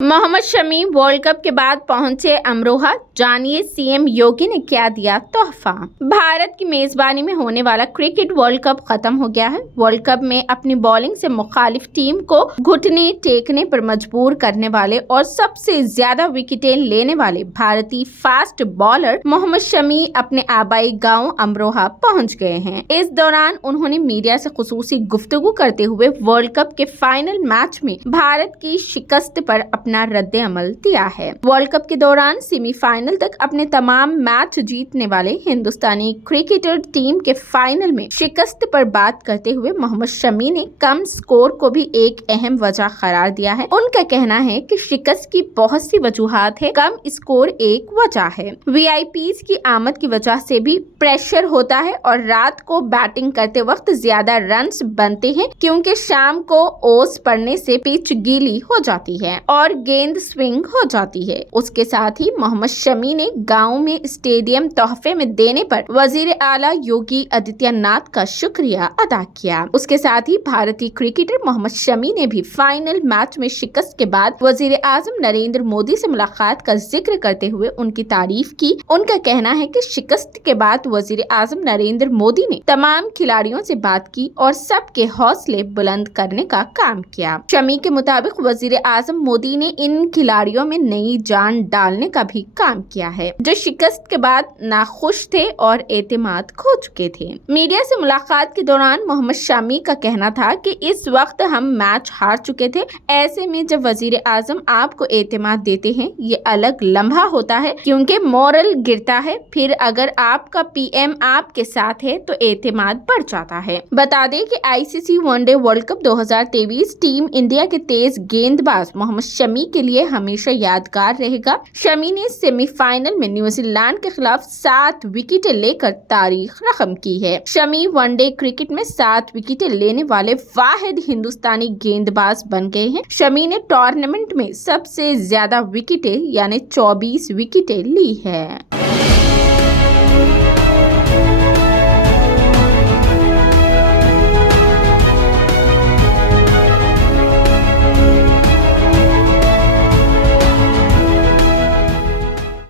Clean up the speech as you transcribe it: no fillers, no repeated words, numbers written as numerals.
Mohammed Shami world cup के बाद पहुंचे अमरोहा, जानिए सीएम योगी ने क्या दिया तोहफा। भारत की मेजबानी में होने वाला क्रिकेट वर्ल्ड कप खत्म हो गया है। वर्ल्ड कप में अपनी बॉलिंग से मुखालिफ टीम को घुटने टेकने पर मजबूर करने वाले और सबसे ज्यादा विकेटें लेने वाले भारतीय फास्ट बॉलर मोहम्मद शमी अपने आबाई गांव अमरोहा पहुंच गए हैं। इस दौरान उन्होंने मीडिया से खुसूसी गुफ्तगू करते हुए वर्ल्ड कप के फाइनल मैच में भारत की शिकस्त पर अपना रद्द अमल दिया है। वर्ल्ड कप के दौरान सेमीफाइनल तक अपने तमाम मैच जीतने वाले हिंदुस्तानी क्रिकेटर टीम के फाइनल में शिकस्त पर बात करते हुए मोहम्मद शमी ने कम स्कोर को भी एक अहम वजह करार दिया है। उनका कहना है कि शिकस्त की बहुत सी वजूहात है, कम स्कोर एक वजह है। वीआईपीज की आमद की वजह से भी प्रेशर होता है और रात को बैटिंग करते वक्त ज्यादा रन्स बनते हैं क्योंकि शाम को ओस पड़ने से पिच गीली हो जाती है और गेंद स्विंग हो जाती है। उसके साथ ही मोहम्मद शमी ने गांव में स्टेडियम तोहफे में देने पर वजीर आला योगी आदित्यनाथ का शुक्रिया अदा किया। उसके साथ ही भारतीय क्रिकेटर मोहम्मद शमी ने भी फाइनल मैच में शिकस्त के बाद वजीर आजम नरेंद्र मोदी से मुलाकात का जिक्र करते हुए उनकी तारीफ की। उनका कहना है कि शिकस्त के बाद वजीर आजम नरेंद्र मोदी ने तमाम खिलाड़ियों से बात की और सबके हौसले बुलंद करने का काम किया। शमी के मुताबिक वजीर आजम मोदी ने इन खिलाड़ियों में नई जान डालने का भी काम किया है जो शिकस्त के बाद नाखुश थे और एतमाद खो चुके थे। मीडिया से मुलाकात के दौरान मोहम्मद शमी का कहना था कि इस वक्त हम मैच हार चुके थे, ऐसे में जब वजीर आजम आपको एतमाद देते हैं ये अलग लम्हा होता है क्योंकि मोरल गिरता है, फिर अगर आपका पीएम आपके साथ है तो एतमाद बढ़ जाता है। बता दें कि ICC one day world cup 2023 team India के तेज गेंदबाज मोहम्मद शमी के लिए हमेशा यादगार रहेगा। शमी ने सेमीफाइनल में न्यूजीलैंड के खिलाफ 7 विकेटें लेकर तारीख रकम की है। शमी वनडे क्रिकेट में 7 विकेटें लेने वाले वाहिद हिंदुस्तानी गेंदबाज बन गए हैं। शमी ने टूर्नामेंट में सबसे ज्यादा विकेटें यानी 24 विकेटें ली है।